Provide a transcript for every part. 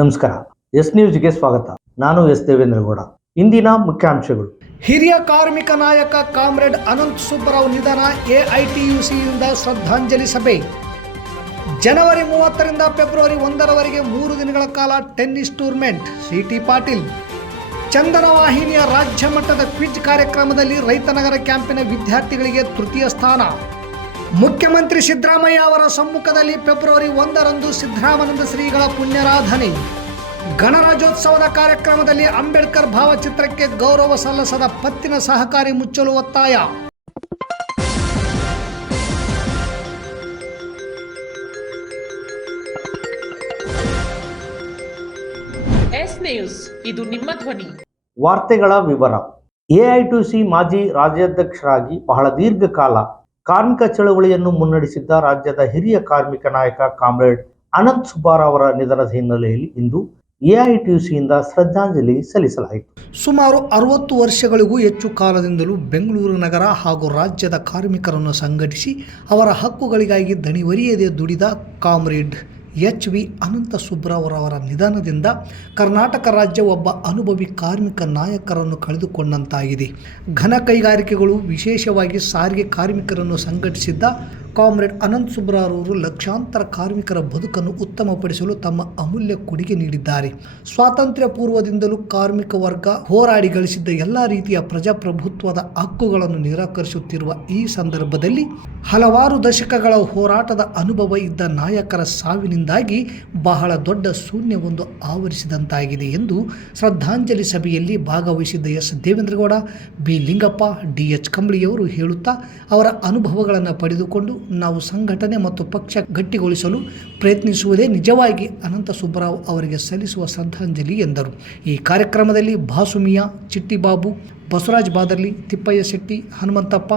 ನಮಸ್ಕಾರ. ಎಸ್ ನ್ಯೂಸ್ಗೆ ಸ್ವಾಗತ. ನಾನು ಎಸ್ ದೇವೇಂದ್ರಗೌಡ ಇಂದಿನ ಮುಖ್ಯಾಂಶಗಳು. ಹಿರಿಯ ಕಾರ್ಮಿಕ ನಾಯಕ ಕಾಮ್ರೇಡ್ ಅನಂತ್ ಸುಬ್ಬರಾವ್ ನಿಧನ ಎಐಟಿಯುಸಿಯಿಂದ ಶ್ರದ್ಧಾಂಜಲಿ ಸಭೆ. ಜನವರಿ ಮೂವತ್ತರಿಂದ ಫೆಬ್ರವರಿ ಒಂದರವರೆಗೆ ಮೂರು ದಿನಗಳ ಕಾಲ tennis tournament. C T Patil. Chandana ವಾಹಿನಿಯ ರಾಜ್ಯ ಮಟ್ಟದ ಕ್ವಿಜ್ ಕಾರ್ಯಕ್ರಮದಲ್ಲಿ ರೈತನಗರ ಕ್ಯಾಂಪಿನ ವಿದ್ಯಾರ್ಥಿಗಳಿಗೆ ತೃತೀಯ ಸ್ಥಾನ. ಮುಖ್ಯಮಂತ್ರಿ ಸಿದ್ದರಾಮಯ್ಯ ಅವರ ಸಮ್ಮುಖದಲ್ಲಿ ಫೆಬ್ರವರಿ ಒಂದರಂದು ಸಿದ್ದರಾಮನಂದ ಶ್ರೀಗಳ ಪುಣ್ಯರಾಧನೆ. ಗಣರಾಜ್ಯೋತ್ಸವದ ಕಾರ್ಯಕ್ರಮದಲ್ಲಿ ಅಂಬೇಡ್ಕರ್ ಭಾವಚಿತ್ರಕ್ಕೆ ಗೌರವ ಸಲ್ಲಿಸದ ಪತ್ತಿನ ಸಹಕಾರಿ ಮುಚ್ಚಲು ಒತ್ತಾಯ. ಎಸ್ ನ್ಯೂಸ್ ಇದು ನಿಮ್ಮ ಧ್ವನಿ. ವಾರ್ತೆಗಳ ವಿವರ. ಎಐಟಿಸಿ ಮಾಜಿ ರಾಜ್ಯಾಧ್ಯಕ್ಷರಾಗಿ ಬಹಳ ದೀರ್ಘಕಾಲ ಕಾರ್ಮಿಕ ಚಳವಳಿಯನ್ನು ಮುನ್ನಡೆಸಿದ್ದ ರಾಜ್ಯದ ಹಿರಿಯ ಕಾರ್ಮಿಕ ನಾಯಕ ಕಾಮ್ರೇಡ್ ಅನಂತ್ ಸುಬ್ಬಾರ ಅವರ ನಿಧನದ ಹಿನ್ನೆಲೆಯಲ್ಲಿ ಇಂದು ಎಐಟಿಯುಸಿಯಿಂದ ಶ್ರದ್ಧಾಂಜಲಿ ಸಲ್ಲಿಸಲಾಯಿತು. ಸುಮಾರು ಅರವತ್ತು ವರ್ಷಗಳಿಗೂ ಹೆಚ್ಚು ಕಾಲದಿಂದಲೂ ಬೆಂಗಳೂರು ನಗರ ಹಾಗೂ ರಾಜ್ಯದ ಕಾರ್ಮಿಕರನ್ನು ಸಂಘಟಿಸಿ ಅವರ ಹಕ್ಕುಗಳಿಗಾಗಿ ದಣಿವರಿಯದೆ ದುಡಿದ ಕಾಮ್ರೇಡ್. ಎಚ್ ವಿ ಅನಂತ ಸುಬ್ರವರವರ ನಿಧನದಿಂದ ಕರ್ನಾಟಕ ರಾಜ್ಯ ಒಬ್ಬ ಅನುಭವಿ ಕಾರ್ಮಿಕ ನಾಯಕರನ್ನು ಕಳೆದುಕೊಂಡಂತಾಗಿದೆ. ಘನ ಕೈಗಾರಿಕೆಗಳು ವಿಶೇಷವಾಗಿ ಸಾರಿಗೆ ಕಾರ್ಮಿಕರನ್ನು ಸಂಘಟಿಸಿದ್ದ ಕಾಮ್ರೇಡ್ ಅನಂತ್ ಸುಬ್ರಾರವರು ಲಕ್ಷಾಂತರ ಕಾರ್ಮಿಕರ ಬದುಕನ್ನು ಉತ್ತಮಪಡಿಸಲು ತಮ್ಮ ಅಮೂಲ್ಯ ಕೊಡುಗೆ ನೀಡಿದ್ದಾರೆ. ಸ್ವಾತಂತ್ರ್ಯ ಪೂರ್ವದಿಂದಲೂ ಕಾರ್ಮಿಕ ವರ್ಗ ಹೋರಾಡಿ ಗಳಿಸಿದ್ದ ಎಲ್ಲ ರೀತಿಯ ಪ್ರಜಾಪ್ರಭುತ್ವದ ಹಕ್ಕುಗಳನ್ನು ನಿರಾಕರಿಸುತ್ತಿರುವ ಈ ಸಂದರ್ಭದಲ್ಲಿ ಹಲವಾರು ದಶಕಗಳ ಹೋರಾಟದ ಅನುಭವ ಇದ್ದ ನಾಯಕರ ಸಾವಿನಿಂದಾಗಿ ಬಹಳ ದೊಡ್ಡ ಶೂನ್ಯವೊಂದು ಆವರಿಸಿದಂತಾಗಿದೆ ಎಂದು ಶ್ರದ್ಧಾಂಜಲಿ ಸಭೆಯಲ್ಲಿ ಭಾಗವಹಿಸಿದ್ದ S. Devendragowda, B. Lingappa, D. H. ಕಂಬಳಿಯವರು ಹೇಳುತ್ತಾ, ಅವರ ಅನುಭವಗಳನ್ನು ಪಡೆದುಕೊಂಡು ನಾವು ಸಂಘಟನೆ ಮತ್ತು ಪಕ್ಷ ಗಟ್ಟಿಗೊಳಿಸಲು ಪ್ರಯತ್ನಿಸುವುದೇ ನಿಜವಾಗಿ ಅನಂತ ಸುಬ್ಬರಾವ್ ಅವರಿಗೆ ಸಲ್ಲಿಸುವ ಶ್ರದ್ಧಾಂಜಲಿ ಎಂದರು ಈ ಕಾರ್ಯಕ್ರಮದಲ್ಲಿ ಭಾಸುಮಿಯಾ ಚಿಟ್ಟಿಬಾಬು, ಬಸವರಾಜ್ ಬಾದರ್ಲಿ, ತಿಪ್ಪಯ್ಯ ಶೆಟ್ಟಿ, ಹನುಮಂತಪ್ಪ,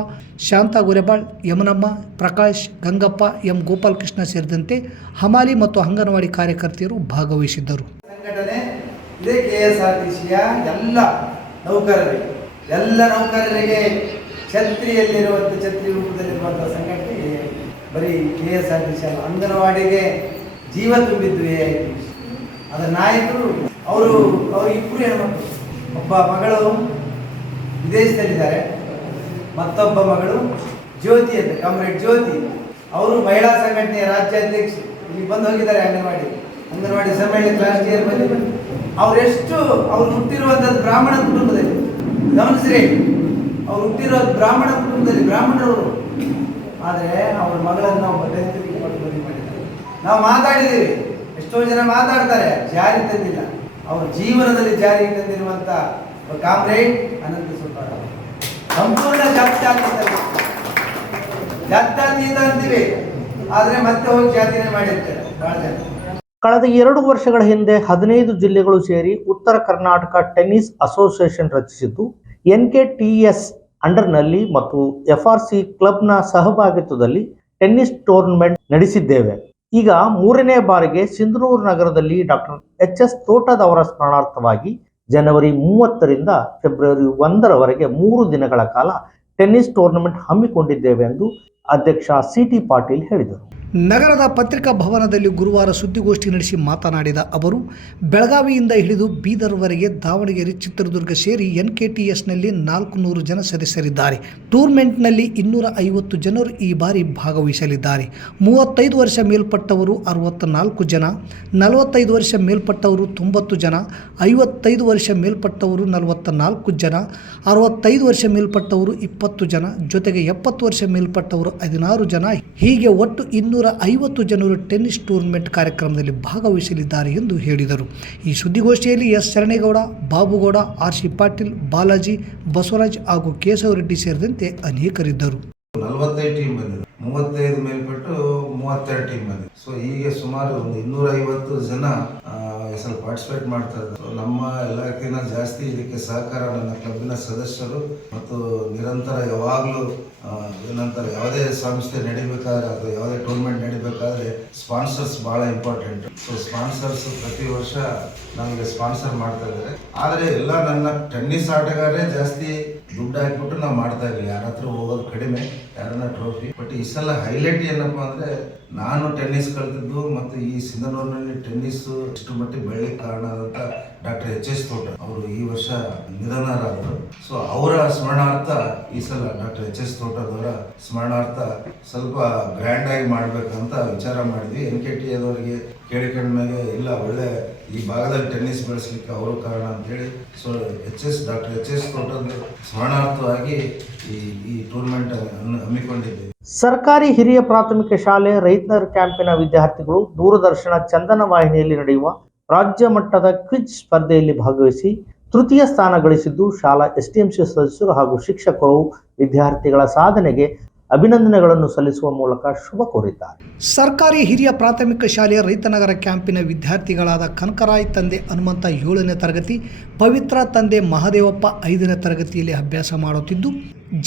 ಶಾಂತಾ ಗುರೆಬಾಳ್, ಯಮನಮ್ಮ, ಪ್ರಕಾಶ್, ಗಂಗಪ್ಪ, ಎಂ ಗೋಪಾಲಕೃಷ್ಣ ಸೇರಿದಂತೆ ಹಮಾಲಿ ಮತ್ತು ಅಂಗನವಾಡಿ ಕಾರ್ಯಕರ್ತೆಯರು ಭಾಗವಹಿಸಿದ್ದರು ನೌಕರರಿಗೆ, ಎಲ್ಲ ನೌಕರರಿಗೆ ಛತ್ರಿಯಲ್ಲಿರುವಂಥ ಛತ್ರಿ ರೂಪದಲ್ಲಿರುವಂಥ ಸಂಘಟನೆ. ಬರೀ K S R T C ಅಲ್ಲ, ಅಂಗನವಾಡಿಗೆ ಜೀವ ತುಂಬಿದ್ದು ಎ ಐ ಟಿ ಸಿ. ಅದರ ನಾಯಕರು, ಅವರು ಅವರು ಇಬ್ಬರು ಹೆಣ್ಮಕ್ಳು. ಒಬ್ಬ ಮಗಳು ವಿದೇಶದಲ್ಲಿದ್ದಾರೆ, ಮತ್ತೊಬ್ಬ ಮಗಳು ಜ್ಯೋತಿ ಅಂತ, ಕಾಮ್ರೇಡ್ ಜ್ಯೋತಿ. ಅವರು ಮಹಿಳಾ ಸಂಘಟನೆಯ ರಾಜ್ಯಾಧ್ಯಕ್ಷ ಇಲ್ಲಿ ಬಂದು ಹೋಗಿದ್ದಾರೆ ಅಂಗನವಾಡಿ. ಅಂಗನವಾಡಿ ಸಮ್ಮೇಳನ ಕ್ಲಾಸ್ ಇಯರ್ ಬಂದಿದ್ದಾರೆ. ಅವರೆಷ್ಟು ಅವ್ರು ಹುಟ್ಟಿರುವಂಥದ್ದು ಬ್ರಾಹ್ಮಣ ಕುಟುಂಬದಲ್ಲಿ. ಗಮನಿಸ್ರಿ, ಅವ್ರು ಹುಟ್ಟಿರೋದು ಬ್ರಾಹ್ಮಣ ಕುಟುಂಬದಲ್ಲಿ ಬ್ರಾಹ್ಮಣರವರು ಆದರೆ ಅವ್ರ ಮಗಳನ್ನು ನಾವು ಟೆಂತ್ ಕೊಟ್ಟು ಮದುವೆ ಮಾಡಿದ್ದಾರೆ ನಾವು ಮಾತಾಡಿದ್ದೀವಿ ಎಷ್ಟೋ ಜನ ಮಾತಾಡ್ತಾರೆ, ಜಾರಿ ತಂದಿಲ್ಲ. ಅವ್ರ ಜೀವನದಲ್ಲಿ ಜಾರಿ ತಂದಿರುವಂತ ಕಾಮ್ರೇಡ್ ಅನಂತ ಸುಬ್ಬಾರ ಸಂಪೂರ್ಣ ಜಾತ್ಯಾತೀತ ಅಂತೀವಿ. ಆದರೆ ಮತ್ತೆ ಹೋಗಿ ಜಾತಿನೇ ಮಾಡಿರ್ತಾರೆ. ಬಹಳ ಜನ. ಕಳೆದ ಎರಡು ವರ್ಷಗಳ ಹಿಂದೆ ಹದಿನೈದು ಜಿಲ್ಲೆಗಳು ಸೇರಿ ಉತ್ತರ ಕರ್ನಾಟಕ ಟೆನ್ನಿಸ್ ಅಸೋಸಿಯೇಷನ್ ರಚಿಸಿದ್ದು. ಎನ್ ಕೆ ಟಿ ಎಸ್ ಅಂಡರ್ನಲ್ಲಿ ಮತ್ತು ಎಫ್ ಆರ್ ಸಿ ಕ್ಲಬ್ನ ಸಹಭಾಗಿತ್ವದಲ್ಲಿ ಟೆನ್ನಿಸ್ ಟೂರ್ನಮೆಂಟ್ ನಡೆಸಿದ್ದೇವೆ. ಈಗ ಮೂರನೇ ಬಾರಿಗೆ ಸಿಂಧನೂರು ನಗರದಲ್ಲಿ ಡಾಕ್ಟರ್ ಎಚ್ ಎಸ್ ತೋಟದವರ ಸ್ಮರಣಾರ್ಥವಾಗಿ ಜನವರಿ ಮೂವತ್ತರಿಂದ ಫೆಬ್ರವರಿ ಒಂದರವರೆಗೆ ಮೂರು ದಿನಗಳ ಕಾಲ ಟೆನ್ನಿಸ್ ಟೂರ್ನಮೆಂಟ್ ಹಮ್ಮಿಕೊಂಡಿದ್ದೇವೆ ಎಂದು ಅಧ್ಯಕ್ಷ ಸಿ ಟಿ ಪಾಟೀಲ್ ಹೇಳಿದರು. ನಗರದ ಪತ್ರಿಕಾ ಭವನದಲ್ಲಿ ಗುರುವಾರ ಸುದ್ದಿಗೋಷ್ಠಿ ನಡೆಸಿ ಮಾತನಾಡಿದ ಅವರು, ಬೆಳಗಾವಿಯಿಂದ ಹಿಡಿದು ಬೀದರ್ವರೆಗೆ ದಾವಣಗೆರೆ ಚಿತ್ರದುರ್ಗ ಸೇರಿ ಎನ್ ಕೆ ಟಿ ನಾಲ್ಕು ಜನ ಸದಸ್ಯರಿದ್ದಾರೆ. ಟೂರ್ನಮೆಂಟ್ನಲ್ಲಿ ಇನ್ನೂರ ಐವತ್ತು ಜನರು ಈ ಬಾರಿ ಭಾಗವಹಿಸಲಿದ್ದಾರೆ. ಮೂವತ್ತೈದು ವರ್ಷ ಮೇಲ್ಪಟ್ಟವರು ಅರವತ್ತ ನಾಲ್ಕು ಜನ, ನಲವತ್ತೈದು ವರ್ಷ ಮೇಲ್ಪಟ್ಟವರು ತೊಂಬತ್ತು ಜನ, ಐವತ್ತೈದು ವರ್ಷ ಮೇಲ್ಪಟ್ಟವರು ನಲವತ್ತ ನಾಲ್ಕು ಜನ, ಅರವತ್ತೈದು ವರ್ಷ ಮೇಲ್ಪಟ್ಟವರು ಇಪ್ಪತ್ತು ಜನ, ಜೊತೆಗೆ ಎಪ್ಪತ್ತು ವರ್ಷ ಮೇಲ್ಪಟ್ಟವರು ಹದಿನಾರು ಜನ, ಹೀಗೆ ಒಟ್ಟು ಇನ್ನೂರ ಐವತ್ತು ಜನರು ಟೆನ್ನಿಸ್ ಟೂರ್ನಮೆಂಟ್ ಕಾರ್ಯಕ್ರಮದಲ್ಲಿ ಭಾಗವಹಿಸಲಿದ್ದಾರೆ ಎಂದು ಹೇಳಿದರು. ಈ ಸುದ್ದಿಗೋಷ್ಠಿಯಲ್ಲಿ S. Sharanegowda, Babugowda R C Patil, Balaji, Basavaraj ಹಾಗೂ ಕೇಶವರೆಡ್ಡಿ ಸೇರಿದಂತೆ ಅನೇಕರಿದ್ದರು. ಮೂವತ್ತೈದು ಮೇಲ್ಪಟ್ಟು ಮೂವತ್ತೆರಡು ಟೀಮ್ ಬಂದಿದೆ. ಸೊ ಹೀಗೆ ಸುಮಾರು ಒಂದು ಇನ್ನೂರ ಐವತ್ತು ಜನ ಆ, ಪಾರ್ಟಿಸಿಪೇಟ್ ಮಾಡ್ತಾ ಇದ್ದಾರೆ. ನಮ್ಮ ಎಲ್ಲಕ್ಕಿಂತ ಜಾಸ್ತಿ ಇದಕ್ಕೆ ಸಹಕಾರ ನನ್ನ ಕ್ಲಬ್ನ ಸದಸ್ಯರು ಮತ್ತು ನಿರಂತರ ಯಾವಾಗಲೂ ಏನಂತಾರೆ ಯಾವುದೇ ಸಂಸ್ಥೆ ನಡಿಬೇಕಾದ್ರೆ ಅಥವಾ ಯಾವುದೇ ಟೂರ್ನಮೆಂಟ್ ನಡಿಬೇಕಾದ್ರೆ ಸ್ಪಾನ್ಸರ್ಸ್ ಭಾಳ ಇಂಪಾರ್ಟೆಂಟ್ ಸೊ ಸ್ಪಾನ್ಸರ್ಸ್ ಪ್ರತಿ ವರ್ಷ ನಮಗೆ ಸ್ಪಾನ್ಸರ್ ಮಾಡ್ತಾ ಇದ್ದಾರೆ. ಆದರೆ ಎಲ್ಲ ನನ್ನ ಟೆನ್ನಿಸ್ ಆಟಗಾರರೇ ಜಾಸ್ತಿ ದುಡ್ಡು ಹಾಕಿಬಿಟ್ಟು ನಾವು ಮಾಡ್ತಾ ಇದ್ವಿ ಯಾರ ಹತ್ರ ಹೋಗೋದು ಕಡಿಮೆ, ಯಾರನ್ನ ಟ್ರೋಫಿ ಬಟ್ ಈ ಸಲ ಹೈಲೈಟ್ ಏನಪ್ಪ ಅಂದ್ರೆ, ನಾನು ಟೆನ್ನಿಸ್ ಕಲ್ತಿದ್ದು ಮತ್ತು ಈ ಸಿಂಧನೂರಿನಲ್ಲಿ ಟೆನ್ನಿಸ್ ಇಷ್ಟು ಮಟ್ಟಿಗೆ ಬೆಳೆ ಕಾರಣ ಅಂತ ಡಾಕ್ಟರ್ ಎಚ್ ಎಸ್ ತೋಟ ಅವರು ಈ ವರ್ಷ ನಿಧನರಾದರು. ಸೊ ಅವರ ಸ್ಮರಣಾರ್ಥ ಈ ಸಲ ಡಾಕ್ಟರ್ ಎಚ್ ಎಸ್ ತೋಟದವರ ಸ್ಮರಣಾರ್ಥ ಸ್ವಲ್ಪ ಗ್ರ್ಯಾಂಡ್ ಆಗಿ ಮಾಡ್ಬೇಕಂತ ವಿಚಾರ ಮಾಡಿದ್ವಿ. ಎನ್ ಕೆ ಟಿ ಅದವ್ರಿಗೆ ಕೇಳಿಕೊಂಡ ಮೇಲೆ ಇಲ್ಲ, ಒಳ್ಳೆ ಈ ಭಾಗದಲ್ಲಿ ಟೆನ್ನಿಸ್ ಬೆಳೆಸಲಿಕ್ಕೆ ಅವರು ಕಾರಣ ಅಂತೇಳಿ so H S doctor H S ತೋಟದ ಸ್ಮರಣಾರ್ಥವಾಗಿ ಈ ಈ ಟೂರ್ನಮೆಂಟ್ ಹಮ್ಮಿಕೊಂಡಿದ್ದೀವಿ. ಸರ್ಕಾರಿ ಹಿರಿಯ ಪ್ರಾಥಮಿಕ ಶಾಲೆ ರೈತನರ್ ಕ್ಯಾಂಪಿನ ವಿದ್ಯಾರ್ಥಿಗಳು ದೂರದರ್ಶನ ಚಂದನ ವಾಹಿನಿಯಲ್ಲಿ ನಡೆಯುವ ರಾಜ್ಯ ಮಟ್ಟದ ಕ್ವಿಜ್ ಸ್ಪರ್ಧೆಯಲ್ಲಿ ಭಾಗವಹಿಸಿ ತೃತೀಯ ಸ್ಥಾನ ಗಳಿಸಿದ್ದು ಶಾಲಾ ಎಸ್ಟಿಎಂಸಿ ಸದಸ್ಯರು ಹಾಗೂ ಶಿಕ್ಷಕರು ವಿದ್ಯಾರ್ಥಿಗಳ ಸಾಧನೆಗೆ ಅಭಿನಂದನೆಗಳನ್ನು ಸಲ್ಲಿಸುವ ಮೂಲಕ ಶುಭ ಕೋರಿದ್ದಾರೆ. ಸರ್ಕಾರಿ ಹಿರಿಯ ಪ್ರಾಥಮಿಕ ಶಾಲೆಯ ರೈತನಗರ ಕ್ಯಾಂಪಿನ ವಿದ್ಯಾರ್ಥಿಗಳಾದ ಕನಕರಾಯ್ ತಂದೆ ಹನುಮಂತ ಏಳನೇ ತರಗತಿ, ಪವಿತ್ರ ತಂದೆ ಮಹದೇವಪ್ಪ ಐದನೇ ತರಗತಿಯಲ್ಲಿ ಅಭ್ಯಾಸ ಮಾಡುತ್ತಿದ್ದು,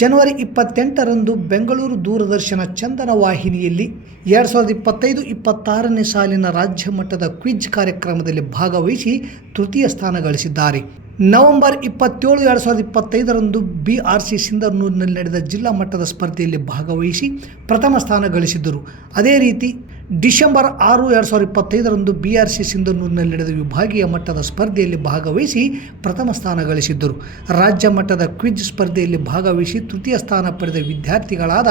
ಜನವರಿ ಇಪ್ಪತ್ತೆಂಟರಂದು ಬೆಂಗಳೂರು ದೂರದರ್ಶನ ಚಂದನ ವಾಹಿನಿಯಲ್ಲಿ ಎರಡು ಸಾವಿರದ ಇಪ್ಪತ್ತೈದು ಇಪ್ಪತ್ತಾರನೇ ಸಾಲಿನ ರಾಜ್ಯ ಮಟ್ಟದ ಕ್ವಿಜ್ ಕಾರ್ಯಕ್ರಮದಲ್ಲಿ ಭಾಗವಹಿಸಿ ತೃತೀಯ ಸ್ಥಾನ ಗಳಿಸಿದ್ದಾರೆ. ನವೆಂಬರ್ ಇಪ್ಪತ್ತೇಳು ಎರಡು ಸಾವಿರದ ಇಪ್ಪತ್ತೈದರಂದು ಬಿ ಆರ್ ಸಿ ಸಿಂಧನೂರಿನಲ್ಲಿ ನಡೆದ ಜಿಲ್ಲಾ ಮಟ್ಟದ ಸ್ಪರ್ಧೆಯಲ್ಲಿ ಭಾಗವಹಿಸಿ ಪ್ರಥಮ ಸ್ಥಾನ ಗಳಿಸಿದ್ದರು. ಅದೇ ರೀತಿ ಡಿಸೆಂಬರ್ ಆರು ಎರಡು ಸಾವಿರದ ಇಪ್ಪತ್ತೈದರಂದು ಬಿ ಆರ್ ಸಿ ಸಿಂಧನೂರಿನಲ್ಲಿ ನಡೆದ ವಿಭಾಗೀಯ ಮಟ್ಟದ ಸ್ಪರ್ಧೆಯಲ್ಲಿ ಭಾಗವಹಿಸಿ ಪ್ರಥಮ ಸ್ಥಾನ ಗಳಿಸಿದ್ದರು. ರಾಜ್ಯ ಮಟ್ಟದ ಕ್ವಿಜ್ ಸ್ಪರ್ಧೆಯಲ್ಲಿ ಭಾಗವಹಿಸಿ ತೃತೀಯ ಸ್ಥಾನ ಪಡೆದ ವಿದ್ಯಾರ್ಥಿಗಳಾದ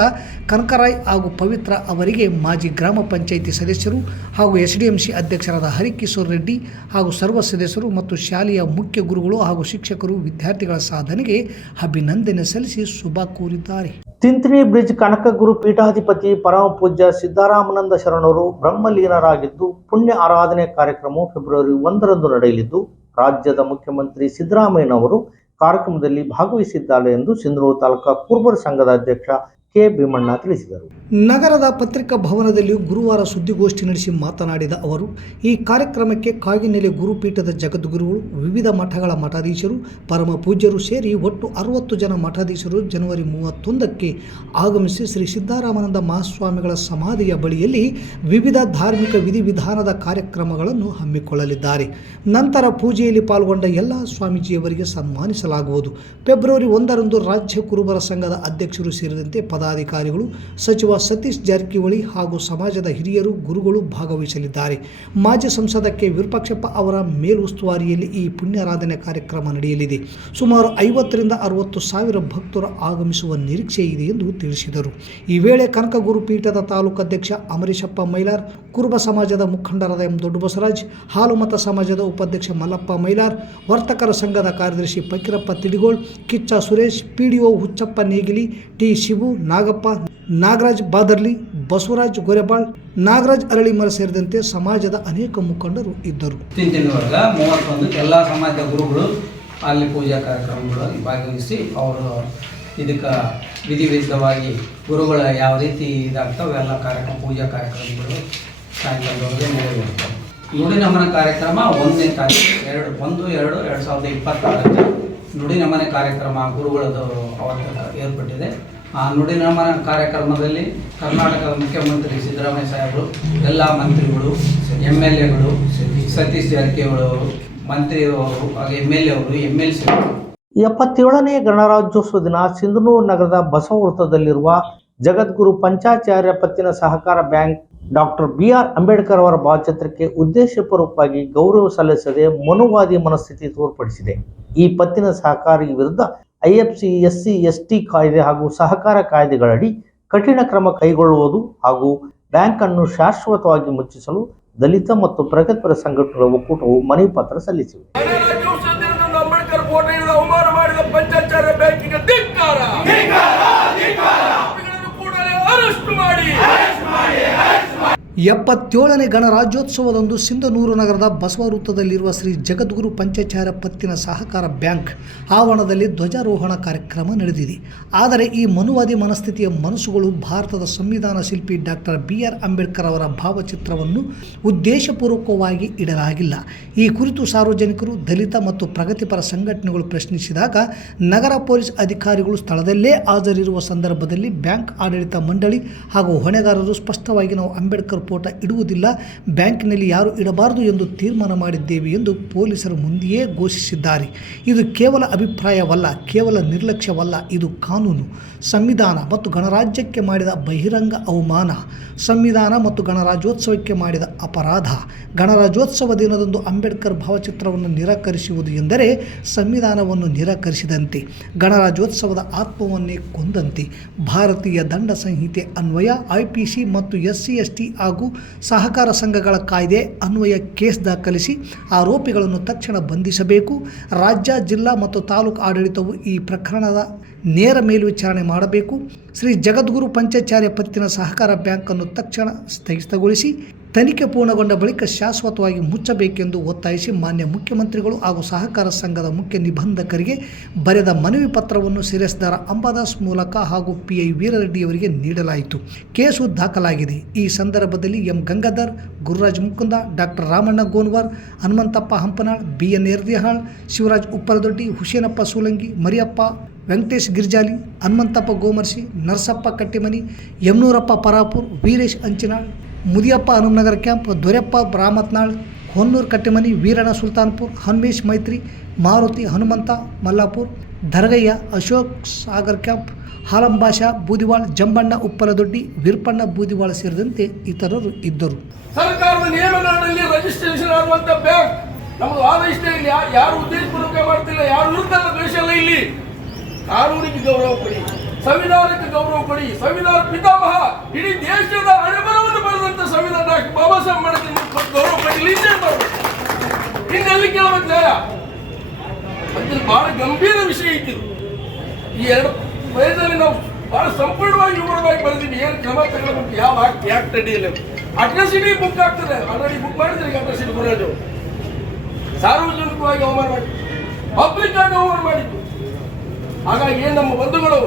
ಕನಕರಾಯ್ ಹಾಗೂ ಪವಿತ್ರ ಅವರಿಗೆ ಮಾಜಿ ಗ್ರಾಮ ಪಂಚಾಯಿತಿ ಸದಸ್ಯರು ಹಾಗೂ ಎಸ್ ಡಿ ಅಧ್ಯಕ್ಷರಾದ ಹರಿಕಿಶೋರ್ ರೆಡ್ಡಿ ಹಾಗೂ ಸರ್ವ ಸದಸ್ಯರು ಮತ್ತು ಶಾಲೆಯ ಮುಖ್ಯ ಗುರುಗಳು ಹಾಗೂ ಶಿಕ್ಷಕರು ವಿದ್ಯಾರ್ಥಿಗಳ ಸಾಧನೆಗೆ ಅಭಿನಂದನೆ ಸಲ್ಲಿಸಿ ಶುಭ ಕೋರಿದ್ದಾರೆ. ತಿಂತಿಣಿ ಬ್ರಿಡ್ಜ್ ಕನಕಗುರು ಪೀಠಾಧಿಪತಿ ಪರಮ ಪೂಜ್ಯ ಸಿದ್ದರಾಮಾನಂದ ಶರಣರು ಬ್ರಹ್ಮಲೀನರಾಗಿದ್ದು ಪುಣ್ಯ ಆರಾಧನೆ ಕಾರ್ಯಕ್ರಮವು ಫೆಬ್ರವರಿ ಒಂದರಂದು ನಡೆಯಲಿದ್ದು, ರಾಜ್ಯದ ಮುಖ್ಯಮಂತ್ರಿ ಸಿದ್ದರಾಮಯ್ಯನವರು ಕಾರ್ಯಕ್ರಮದಲ್ಲಿ ಭಾಗವಹಿಸಿದ್ದಾರೆ ಎಂದು ಸಿಂಧನೂರು ತಾಲೂಕಾ ಕುರುಬರ ಸಂಘದ ಅಧ್ಯಕ್ಷ ಕೆ ಭೀಮಣ್ಣ ತಿಳಿಸಿದರು. ನಗರದ ಪತ್ರಿಕಾ ಭವನದಲ್ಲಿ ಗುರುವಾರ ಸುದ್ದಿಗೋಷ್ಠಿ ನಡೆಸಿ ಮಾತನಾಡಿದ ಅವರು, ಈ ಕಾರ್ಯಕ್ರಮಕ್ಕೆ ಕಾಗಿನೆಲೆ ಗುರುಪೀಠದ ಜಗದ್ಗುರುಗಳು, ವಿವಿಧ ಮಠಗಳ ಮಠಾಧೀಶರು, ಪರಮ ಪೂಜ್ಯರು ಸೇರಿ ಒಟ್ಟು ಅರವತ್ತು ಜನ ಮಠಾಧೀಶರು ಜನವರಿ ಮೂವತ್ತೊಂದಕ್ಕೆ ಆಗಮಿಸಿ ಶ್ರೀ ಸಿದ್ದರಾಮಾನಂದ ಮಹಾಸ್ವಾಮಿಗಳ ಸಮಾಧಿಯ ಬಳಿಯಲ್ಲಿ ವಿವಿಧ ಧಾರ್ಮಿಕ ವಿಧಿವಿಧಾನದ ಕಾರ್ಯಕ್ರಮಗಳನ್ನು ಹಮ್ಮಿಕೊಳ್ಳಲಿದ್ದಾರೆ. ನಂತರ ಪೂಜೆಯಲ್ಲಿ ಪಾಲ್ಗೊಂಡ ಎಲ್ಲ ಸ್ವಾಮೀಜಿಯವರಿಗೆ ಸನ್ಮಾನಿಸಲಾಗುವುದು. ಫೆಬ್ರವರಿ ಒಂದರಂದು ರಾಜ್ಯ ಕುರುಬರ ಸಂಘದ ಅಧ್ಯಕ್ಷರು ಸೇರಿದಂತೆ ಪದಾಧಿಕಾರಿಗಳು, ಸಚಿವ ಸತೀಶ್ ಜಾರಕಿಹೊಳಿ ಹಾಗೂ ಸಮಾಜದ ಹಿರಿಯರು ಗುರುಗಳು ಭಾಗವಹಿಸಲಿದ್ದಾರೆ. ಮಾಜಿ ಸಂಸದ ಕೆ ವಿರೂಪಾಕ್ಷಪ್ಪ ಅವರ ಮೇಲುಸ್ತುವಾರಿಯಲ್ಲಿ ಈ ಪುಣ್ಯಾರಾಧನೆ ಕಾರ್ಯಕ್ರಮ ನಡೆಯಲಿದೆ. ಸುಮಾರು ಐವತ್ತರಿಂದ ಅರವತ್ತು ಸಾವಿರ ಭಕ್ತರು ಆಗಮಿಸುವ ನಿರೀಕ್ಷೆ ಇದೆ ಎಂದು ತಿಳಿಸಿದರು. ಈ ವೇಳೆ ಕನಕ ಗುರುಪೀಠದ ತಾಲೂಕು ಅಧ್ಯಕ್ಷ ಅಮರೀಶಪ್ಪ ಮೈಲಾರ್, ಕುರುಬ ಸಮಾಜದ ಮುಖಂಡರಾದ ಎಂ ದೊಡ್ಡಬಸವರಾಜ್, ಹಾಲುಮತ ಸಮಾಜದ ಉಪಾಧ್ಯಕ್ಷ ಮಲ್ಲಪ್ಪ ಮೈಲಾರ್, ವರ್ತಕರ ಸಂಘದ ಕಾರ್ಯದರ್ಶಿ ಫಕೀರಪ್ಪ ತಿಡಿಗೋಳ್, ಕಿಚ್ಚ ಸುರೇಶ್, ಪಿಡಿಒ ಹುಚ್ಚಪ್ಪ ನೇಗಿಲಿ, ಟಿ ಶಿವು ನಾಗಪ್ಪ, ನಾಗರಾಜ್ ಬಾದರ್ಲಿ, ಬಸವರಾಜ್ ಗೊರೆಬಾಳ್, ನಾಗರಾಜ್ ಅರಳಿಮರ ಸೇರಿದಂತೆ ಸಮಾಜದ ಅನೇಕ ಮುಖಂಡರು ಇದ್ದರು. ವರ್ಗ ಮೂವತ್ತೊಂದು ಎಲ್ಲ ಸಮಾಜದ ಗುರುಗಳು ಅಲ್ಲಿ ಪೂಜಾ ಕಾರ್ಯಕ್ರಮಗಳಲ್ಲಿ ಭಾಗವಹಿಸಿ ಅವರು ಇದಕ್ಕೆ ವಿಧಿವಿಧವಾಗಿ ಗುರುಗಳ ಯಾವ ರೀತಿ ಇದಾಗ್ತವೆ ಎಲ್ಲ ಕಾರ್ಯಕ್ರಮ, ಪೂಜಾ ಕಾರ್ಯಕ್ರಮಗಳು ಸಾಯಂಕಾಲದವರೆಗೆ ನಡೆಯುತ್ತವೆ ನುಡಿ ನಮನ ಕಾರ್ಯಕ್ರಮ ಒಂದನೇ ತಾರೀಕು ಎರಡು, ಒಂದು, ಎರಡು ಎರಡು ಸಾವಿರದ ಇಪ್ಪತ್ತಾರಕ್ಕೆ ನುಡಿ ನಮನ ಕಾರ್ಯಕ್ರಮ ಗುರುಗಳದ್ದು ಅವತ್ತು ಏರ್ಪಟ್ಟಿದೆ. ಆ ನುಡಿ ನಮನ ಕಾರ್ಯಕ್ರಮದಲ್ಲಿ ಕರ್ನಾಟಕದ ಮುಖ್ಯಮಂತ್ರಿ ಸಿದ್ದರಾಮಯ್ಯ ಸಾಹೇಬರು, ಎಲ್ಲ ಮಂತ್ರಿಗಳು ಎಂ ಎಲ್ ಎಗಳು, ಸತೀಶ್ ಜಾರಕಿಹೊಳಿ ಅವರು ಮಂತ್ರಿಯವರು ಹಾಗೆ ಎಂ ಎಲ್ ಎ ಅವರು ಎಂ ಎಲ್ ಸಿ ಎಪ್ಪತ್ತೇಳನೇ ಗಣರಾಜ್ಯೋತ್ಸವ ದಿನ ಸಿಂಧನೂರು ನಗರದ ಬಸವ ವೃತ್ತದಲ್ಲಿರುವ ಜಗದ್ಗುರು ಪಂಚಾಚಾರ್ಯ ಪತ್ತಿನ ಸಹಕಾರ bank doctor B R Ambedkar ಅವರ ಭಾವಚಿತ್ರಕ್ಕೆ ಉದ್ದೇಶಪೂರ್ವಕವಾಗಿ ಗೌರವ ಸಲ್ಲಿಸದೆ ಮನುವಾದಿ ಮನಸ್ಥಿತಿ ತೋರ್ಪಡಿಸಿದೆ. ಈ ಪತ್ತಿನ ಸಹಕಾರಿ ವಿರುದ್ಧ ಐಎಫ್ಸಿ ಎಸ್ಸಿ ಎಸ್ಟಿ ಕಾಯ್ದೆ ಹಾಗೂ ಸಹಕಾರ ಕಾಯ್ದೆಗಳಡಿ ಕಠಿಣ ಕ್ರಮ ಕೈಗೊಳ್ಳುವುದು ಹಾಗೂ ಬ್ಯಾಂಕ್ ಅನ್ನು ಶಾಶ್ವತವಾಗಿ ಮುಚ್ಚಿಸಲು ದಲಿತ ಮತ್ತು ಪ್ರಗತಿಪರ ಸಂಘಟನೆಗಳ ಒಕ್ಕೂಟವು ಮನವಿ ಪತ್ರ ಸಲ್ಲಿಸಿವೆ ಮಾಡಿ ಎಪ್ಪತ್ತೇಳನೇ ಗಣರಾಜ್ಯೋತ್ಸವದಂದು ಸಿಂಧನೂರು ನಗರದ ಬಸವ ವೃತ್ತದಲ್ಲಿರುವ ಶ್ರೀ ಜಗದ್ಗುರು ಪಂಚಾಚಾರ್ಯ ಪತ್ತಿನ ಸಹಕಾರ ಬ್ಯಾಂಕ್ ಆವರಣದಲ್ಲಿ ಧ್ವಜಾರೋಹಣ ಕಾರ್ಯಕ್ರಮ ನಡೆದಿದೆ. ಆದರೆ ಈ ಮನುವಾದಿ ಮನಸ್ಥಿತಿಯ ಮನಸ್ಸುಗಳು ಭಾರತದ ಸಂವಿಧಾನ ಶಿಲ್ಪಿ ಡಾಕ್ಟರ್ ಬಿ ಆರ್ ಅಂಬೇಡ್ಕರ್ ಅವರ ಭಾವಚಿತ್ರವನ್ನು ಉದ್ದೇಶಪೂರ್ವಕವಾಗಿ ಇಡಲಾಗಿಲ್ಲ. ಈ ಕುರಿತು ಸಾರ್ವಜನಿಕರು ದಲಿತ ಮತ್ತು ಪ್ರಗತಿಪರ ಸಂಘಟನೆಗಳು ಪ್ರಶ್ನಿಸಿದಾಗ ನಗರ ಪೊಲೀಸ್ ಅಧಿಕಾರಿಗಳು ಸ್ಥಳದಲ್ಲೇ ಹಾಜರಿರುವ ಸಂದರ್ಭದಲ್ಲಿ ಬ್ಯಾಂಕ್ ಆಡಳಿತ ಮಂಡಳಿ ಹಾಗೂ ಹೊಣೆಗಾರರು ಸ್ಪಷ್ಟವಾಗಿ ನಾವು ಅಂಬೇಡ್ಕರ್ ಫೋಟೋ ಇಡುವುದಿಲ್ಲ. ಬ್ಯಾಂಕಿನಲ್ಲಿ ಯಾರು ಇಡಬಾರದು ಎಂದು ತೀರ್ಮಾನ ಮಾಡಿದ್ದೇವೆ ಎಂದು ಪೊಲೀಸರು ಮುಂದೆಯೇ ಘೋಷಿಸಿದ್ದಾರೆ. ಇದು ಕೇವಲ ಅಭಿಪ್ರಾಯವಲ್ಲ, ಕೇವಲ ನಿರ್ಲಕ್ಷ್ಯವಲ್ಲ, ಇದು ಕಾನೂನು. ಸಂವಿಧಾನ ಮತ್ತು ಗಣರಾಜ್ಯಕ್ಕೆ ಮಾಡಿದ ಬಹಿರಂಗ ಅವಮಾನ, ಸಂವಿಧಾನ ಮತ್ತು ಗಣರಾಜ್ಯೋತ್ಸವಕ್ಕೆ ಮಾಡಿದ ಅಪರಾಧ, ಗಣರಾಜ್ಯೋತ್ಸವ ದಿನದಂದು ಅಂಬೇಡ್ಕರ್ ಭಾವಚಿತ್ರವನ್ನು ನಿರಾಕರಿಸುವುದು ಎಂದರೆ ಸಂವಿಧಾನವನ್ನು ನಿರಾಕರಿಸಿದಂತೆ, ಗಣರಾಜ್ಯೋತ್ಸವದ ಆತ್ಮವನ್ನೇ ಕೊಂದಂತೆ, ಭಾರತೀಯ ದಂಡ ಸಂಹಿತೆ ಅನ್ವಯ, ಐ ಪಿ ಸಿ ಮತ್ತು ಎಸ್ ಸಿ ಎಸ್ ಟಿ ಹಾಗೂ ಸಹಕಾರ ಸಂಘಗಳ ಕಾಯ್ದೆ ಅನ್ವಯ ಕೇಸ್ ದಾಖಲಿಸಿ ಆರೋಪಿಗಳನ್ನು ತಕ್ಷಣ ಬಂಧಿಸಬೇಕು. ರಾಜ್ಯ, ಜಿಲ್ಲಾ ಮತ್ತು ತಾಲೂಕು ಆಡಳಿತವು ಈ ಪ್ರಕರಣದ ನೇರ ಮೇಲ್ವಿಚಾರಣೆ ಮಾಡಬೇಕು. ಶ್ರೀ ಜಗದ್ಗುರು ಪಂಚಾಚಾರ್ಯ ಪತ್ತಿನ ಸಹಕಾರ ಬ್ಯಾಂಕನ್ನು ತಕ್ಷಣ ಸ್ಥಗಿತಗೊಳಿಸಿ ತನಿಖೆ ಪೂರ್ಣಗೊಂಡ ಬಳಿಕ ಶಾಶ್ವತವಾಗಿ ಮುಚ್ಚಬೇಕೆಂದು ಒತ್ತಾಯಿಸಿ ಮಾನ್ಯ ಮುಖ್ಯಮಂತ್ರಿಗಳು ಹಾಗೂ ಸಹಕಾರ ಸಂಘದ ಮುಖ್ಯ ನಿಬಂಧಕರಿಗೆ ಬರೆದ ಮನವಿ ಪತ್ರವನ್ನು ಶಿರಸ್ದಾರ ಅಂಬಾದಾಸ್ ಮೂಲಕ ಹಾಗೂ ಪಿಐ ವೀರರೆಡ್ಡಿಯವರಿಗೆ ನೀಡಲಾಯಿತು. ಕೇಸು ದಾಖಲಾಗಿದೆ. ಈ ಸಂದರ್ಭದಲ್ಲಿ M. Gangadhar, Gururaj Mukunda doctor Ramanna Gonwar, Hanumanthappa Hampanal B N Erdihal Shivaraj Upparadoddi Husenappa Sulangi Mariyappa Venkatesh Girjali, Hanumanthappa Gomarshi, Narasappa Kattimani, Yamanurappa Parapur, Veeresh Anchinal, Mudiyappa Hanumanagara camp, Dorappa Ramatnal Honnuru Kattimani, Veeranna Sultanpur, Hanmesh Maitri, Maruti Hanumanta, Mallapur, Dharagayya, Ashok Sagar camp, Halambasha, Budiwal, Jambanna Uppaladoddi, Veerpanna Budiwala ಸೇರಿದಂತೆ ಇತರರು ಇದ್ದರು. ಸರ್ಕಾರದ ನಿಯಮಗಳಲ್ಲಿ registration ಆಗುವಂತ bank ನಮ್ದು ಇಷ್ಟ ಇಲ್ಲಿ ಯಾರು ಉದ್ದೇಶಪೂರ್ವಕ ಮಾಡ್ತಿಲ್ಲ, ಯಾರು ಇಲ್ಲಿ. ಕಾನೂನಿಗೆ ಗೌರವ ಕೊಡಿ, ಸಂವಿಧಾನಕ್ಕೆ ಗೌರವ ಕೊಡಿ, ಸಂವಿಧಾನ ಪಿತಾಮಹ, ಇಡೀ ದೇಶದ ಹಣೆಬರವನ್ನು ಬರೆದಂತ ಸಂವಿಧಾನ ಬಾಬಾ ಸಾಹೇಬ್ ಮಾಡಿದ ಗೌರವ ಕೊಡಿ ಇನ್ನೇ ಮಾಡ್ಬೇಕು ಇನ್ನೆಲ್ಲಿ ಕೇಳಬೇಕು ಅದ್ರಲ್ಲಿ ಬಹಳ ಗಂಭೀರ ವಿಷಯ ಇದ್ದಿದ್ದು ಈ ಎರಡು ವಯಸ್ಸಲ್ಲಿ ನಾವು ಬಹಳ ಸಂಪೂರ್ಣವಾಗಿ ವಿವರವಾಗಿ ಬರೆದಿವಿ ಏನು ಕ್ರಮ ತಗೊಳ್ಬೇಕು, ಯಾವ ಆಕ್ಟ್ ಆಕ್ಟ್ ಅಡಿಯಲ್ಲಿ ಅಟ್ರಾಸಿಟಿ ಬುಕ್ ಆಗ್ತದೆ, ಆಲ್ರೆಡಿ ಬುಕ್ ಮಾಡಿದ್ರೆ ಈಗ ಅಟ್ರಾಸಿಟಿ ಬರೋದು. ಸಾರ್ವಜನಿಕವಾಗಿ ಅವಮಾನ ಮಾಡಿ ಪಬ್ಲಿಕ್ ಆಗಿ ಅವಮಾನ ಮಾಡಿದ್ದು. ಹಾಗಾಗಿ ಏನು ನಮ್ಮ ಬಂಧುಗಳು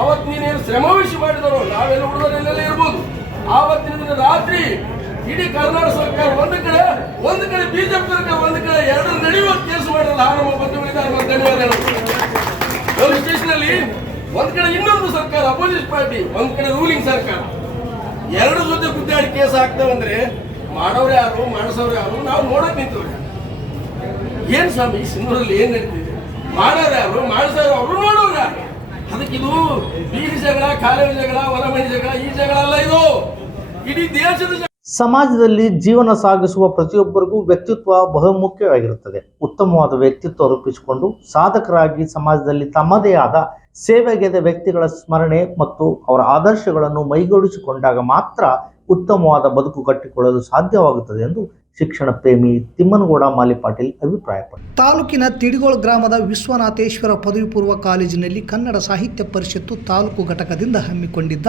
ಆವತ್ತು ನೀನೇನು ಶ್ರಮವಹಿಸಿ ಮಾಡಿದರೋ. ನಾವೆಲ್ಲ ಹುಡುಗರೆಲ್ಲ ಇರ್ಬೋದು. ಆವತ್ತಿನ ದಿನ ರಾತ್ರಿ ಇಡೀ ಕರ್ನಾಟಕ ಸರ್ಕಾರ ಒಂದು ಕಡೆ ಒಂದು ಕಡೆ ಬಿಜೆಪಿ ಸರ್ಕಾರ, ಒಂದು ಕಡೆ ಎರಡು ನಡೆಯುವ ಕೇಸ್ ಮಾಡಿರಲ್ಲ. ಆ ನಮ್ಮ ಬಂಧುಗಳಿದ್ದಾರೆ ಧನ್ಯವಾದಗಳು. ಪೊಲೀಸ್ ಸ್ಟೇಷನ್ ಅಲ್ಲಿ ಒಂದ್ ಕಡೆ ಇನ್ನೊಂದು ಸರ್ಕಾರ ಅಪೋಸಿಟ್ ಪಾರ್ಟಿ ಒಂದ್ ಕಡೆ ರೂಲಿಂಗ್ ಸರ್ಕಾರ. ಎರಡು ಜೊತೆ ಗುದ್ದಾಡಿ ಕೇಸ್ ಅಂದ್ರೆ ಮಾಡೋರು ಯಾರು, ಮಾಡಿಸೋರು ಯಾರು, ನಾವು ನೋಡಕ್ ನಿಂತವ್ರೆ ಏನ್ ಸ್ವಾಮಿ ಸಿಂಧೂರಲ್ಲಿ ಏನ್ ನಡೀತಿದೆ? ಮಾಡೋರು ಯಾರು ಮಾಡಿಸೋರು ಅವರು ನೋಡೋರು ಅದಕ್ಕೆ ಇದು ಬೀದಿ ಜಗಳ ಕಾಲೇಜು ಜಗಳ, ಹೊರಮನೆ ಜಗಳ, ಈ ಜಗಳ ಅಲ್ಲ ಇದು. ಇಡೀ ದೇಶದ ಸಮಾಜದಲ್ಲಿ ಜೀವನ ಸಾಗಿಸುವ ಪ್ರತಿಯೊಬ್ಬರಿಗೂ ವ್ಯಕ್ತಿತ್ವ ಬಹುಮುಖ್ಯವಾಗಿರುತ್ತದೆ. ಉತ್ತಮವಾದ ವ್ಯಕ್ತಿತ್ವ ರೂಪಿಸಿಕೊಂಡು ಸಾಧಕರಾಗಿ ಸಮಾಜದಲ್ಲಿ ತಮ್ಮದೇ ಆದ ಸೇವೆಗೆದ ವ್ಯಕ್ತಿಗಳ ಸ್ಮರಣೆ ಮತ್ತು ಅವರ ಆದರ್ಶಗಳನ್ನು ಮೈಗೂಡಿಸಿಕೊಂಡಾಗ ಮಾತ್ರ ಉತ್ತಮವಾದ ಬದುಕು ಕಟ್ಟಿಕೊಳ್ಳಲು ಸಾಧ್ಯವಾಗುತ್ತದೆ ಎಂದು ಶಿಕ್ಷಣ ಪ್ರೇಮಿ ತಿಮ್ಮನಗೌಡ ಮಾಲಿ ಪಾಟೀಲ್ ಅಭಿಪ್ರಾಯಪಟ್ಟರು ತಾಲೂಕಿನ ತಿಡಿಗೋಳ ಗ್ರಾಮದ ವಿಶ್ವನಾಥೇಶ್ವರ ಪದವಿ ಪೂರ್ವ ಕಾಲೇಜಿನಲ್ಲಿ ಕನ್ನಡ ಸಾಹಿತ್ಯ ಪರಿಷತ್ತು ತಾಲೂಕು ಘಟಕದಿಂದ ಹಮ್ಮಿಕೊಂಡಿದ್ದ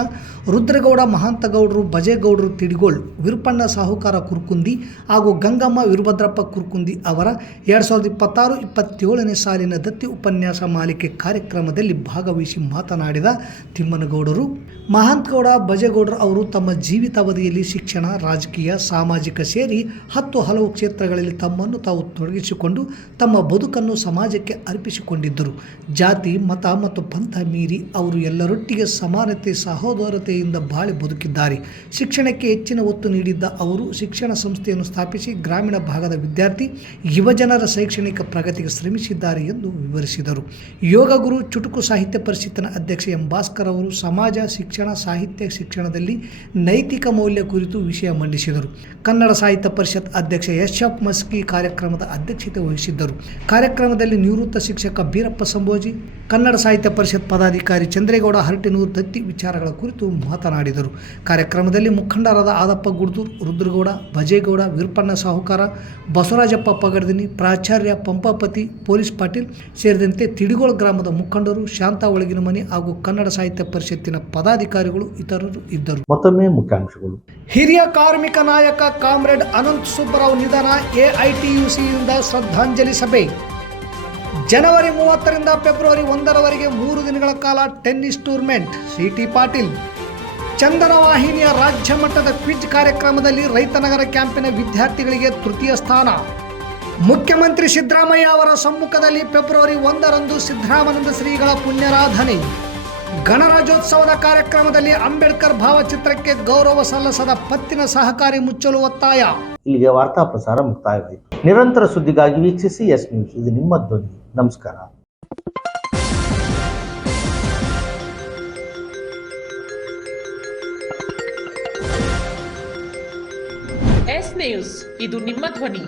ರುದ್ರಗೌಡ ಮಹಾಂತಗೌಡರು, ಬಜೇಗೌಡರು ತಿಡಿಗೋಳ್, ವಿರುಪಣ್ಣ ಸಾಹುಕಾರ ಕುರ್ಕುಂದಿ ಹಾಗೂ ಗಂಗಮ್ಮ ವಿರುಭದ್ರಪ್ಪ ಕುರ್ಕುಂದಿ ಅವರ ಎರಡು ಸಾವಿರದ ಇಪ್ಪತ್ತಾರು ಇಪ್ಪತ್ತೇಳನೇ ಸಾಲಿನ ದತ್ತಿ ಉಪನ್ಯಾಸ ಮಾಲಿಕೆ ಕಾರ್ಯಕ್ರಮದಲ್ಲಿ ಭಾಗವಹಿಸಿ ಮಾತನಾಡಿದ ತಿಮ್ಮನಗೌಡರು, ಮಹಾಂತಗೌಡ, ಬಜೇಗೌಡರು ಅವರು ತಮ್ಮ ಜೀವಿತಾವಧಿಯಲ್ಲಿ ಶಿಕ್ಷಣ, ರಾಜಕೀಯ, ಸಾಮಾಜಿಕ ಸೇರಿ ಹತ್ತು ಹಲವು ಕ್ಷೇತ್ರಗಳಲ್ಲಿ ತಮ್ಮನ್ನು ತಾವು ತೊಡಗಿಸಿಕೊಂಡು ತಮ್ಮ ಬದುಕನ್ನು ಸಮಾಜಕ್ಕೆ ಅರ್ಪಿಸಿಕೊಂಡಿದ್ದರು. ಜಾತಿ, ಮತ ಮತ್ತು ಪಂಥ ಮೀರಿ ಅವರು ಎಲ್ಲರೊಟ್ಟಿಗೆ ಸಮಾನತೆ, ಸಹೋದರತೆಯಿಂದ ಬಾಳಿ ಬದುಕಿದ್ದಾರೆ. ಶಿಕ್ಷಣಕ್ಕೆ ಹೆಚ್ಚಿನ ಒತ್ತು ನೀಡಿದ್ದ ಅವರು ಶಿಕ್ಷಣ ಸಂಸ್ಥೆಯನ್ನು ಸ್ಥಾಪಿಸಿ ಗ್ರಾಮೀಣ ಭಾಗದ ವಿದ್ಯಾರ್ಥಿ ಯುವಜನರ ಶೈಕ್ಷಣಿಕ ಪ್ರಗತಿಗೆ ಶ್ರಮಿಸಿದ್ದಾರೆ ಎಂದು ವಿವರಿಸಿದರು. ಯೋಗ ಗುರು, ಚುಟುಕು ಸಾಹಿತ್ಯ ಪರಿಷತ್ತಿನ ಅಧ್ಯಕ್ಷ ಎಂ ಭಾಸ್ಕರ್ ಅವರು ಸಮಾಜ, ಶಿಕ್ಷಣ, ಸಾಹಿತ್ಯ ಶಿಕ್ಷಣದಲ್ಲಿ ನೈತಿಕ ಮೌಲ್ಯ ಕುರಿತು ವಿಷಯ ಮಂಡಿಸಿದರು. ಕನ್ನಡ ಸಾಹಿತ್ಯ ಪರಿಷತ್ ಅಧ್ಯಕ್ಷ ಎಸ್ ಎಫ್ ಮಸ್ಕಿ ಕಾರ್ಯಕ್ರಮದ ಅಧ್ಯಕ್ಷತೆ ವಹಿಸಿದ್ದರು. ಕಾರ್ಯಕ್ರಮದಲ್ಲಿ ನಿವೃತ್ತ ಶಿಕ್ಷಕ ಬೀರಪ್ಪ ಸಂಬೋಜಿ ಕನ್ನಡ ಸಾಹಿತ್ಯ ಪರಿಷತ್ ಪದಾಧಿಕಾರಿ ಚಂದ್ರೇಗೌಡ ಹರಟಿನೂರು ದತ್ತಿ ವಿಚಾರಗಳ ಕುರಿತು ಮಾತನಾಡಿದರು. ಕಾರ್ಯಕ್ರಮದಲ್ಲಿ ಮುಖಂಡರಾದ ಆದಪ್ಪ ಗುಡ್ದೂರ್ ರುದ್ರಗೌಡ ಭಜೇಗೌಡ ವೀರಪ್ಪಣ್ಣ ಸಾಹುಕಾರ ಬಸವರಾಜಪ್ಪ ಪಗಡ್ದಿನಿ ಪ್ರಾಚಾರ್ಯ ಪಂಪಾಪತಿ ಪೊಲೀಸ್ ಪಾಟೀಲ್ ಸೇರಿದಂತೆ ತಿಡಿಗೋಳ ಗ್ರಾಮದ ಮುಖಂಡರು ಶಾಂತ ಒಳಗಿನ ಮನೆ ಹಾಗೂ ಕನ್ನಡ ಸಾಹಿತ್ಯ ಪರಿಷತ್ತಿನ ಪದಾಧಿಕಾರಿಗಳು ಇತರರು ಇದ್ದರು. ಮತ್ತೊಮ್ಮೆ ಮುಖ್ಯಾಂಶಗಳು. ಹಿರಿಯ ಕಾರ್ಮಿಕ ನಾಯಕ ಕಾಮ್ರೇಡ್ ಅನಂತ್ ಸುಬ್ಬರಾವ್ ನಿಧನ ಎಐಟಿಯುಸಿಯಿಂದ ಶ್ರದ್ಧಾಂಜಲಿ ಸಭೆ. ಜನವರಿ ಮೂವತ್ತರಿಂದ ಫೆಬ್ರವರಿ ಒಂದರವರೆಗೆ ಮೂರು ದಿನಗಳ ಕಾಲ tennis tournament. C T Patil. Chandana ವಾಹಿನಿಯ ರಾಜ್ಯ ಮಟ್ಟದ ಕ್ವಿಜ್ ಕಾರ್ಯಕ್ರಮದಲ್ಲಿ ರೈತನಗರ ಕ್ಯಾಂಪಿನ ವಿದ್ಯಾರ್ಥಿಗಳಿಗೆ ತೃತೀಯ ಸ್ಥಾನ. ಮುಖ್ಯಮಂತ್ರಿ ಸಿದ್ದರಾಮಯ್ಯ ಅವರ ಸಮ್ಮುಖದಲ್ಲಿ ಫೆಬ್ರವರಿ ಒಂದರಂದು ಸಿದ್ದರಾಮನಂದ ಶ್ರೀಗಳ ಪುಣ್ಯರಾಧನೆ. ಗಣರಾಜ್ಯೋತ್ಸವದ ಕಾರ್ಯಕ್ರಮದಲ್ಲಿ ಅಂಬೇಡ್ಕರ್ ಭಾವಚಿತ್ರಕ್ಕೆ ಗೌರವ ಸಲ್ಲಿಸದ ಪತ್ತಿನ ಸಹಕಾರಿ ಮುಚ್ಚಲು ಒತ್ತಾಯ. ಇಲ್ಲಿಗೆ ವಾರ್ತಾ ಪ್ರಸಾರ ಮುಕ್ತಾಯವಾಯಿತು. ನಿರಂತರ ಸುದ್ದಿಗಾಗಿ ವೀಕ್ಷಿಸಿ ಎಸ್ ನ್ಯೂಸ್. ಇದು ನಿಮ್ಮ ಧ್ವನಿ. ನಮಸ್ಕಾರ. ಎಸ್ ನ್ಯೂಸ್ ಇದು ನಿಮ್ಮ ಧ್ವನಿ.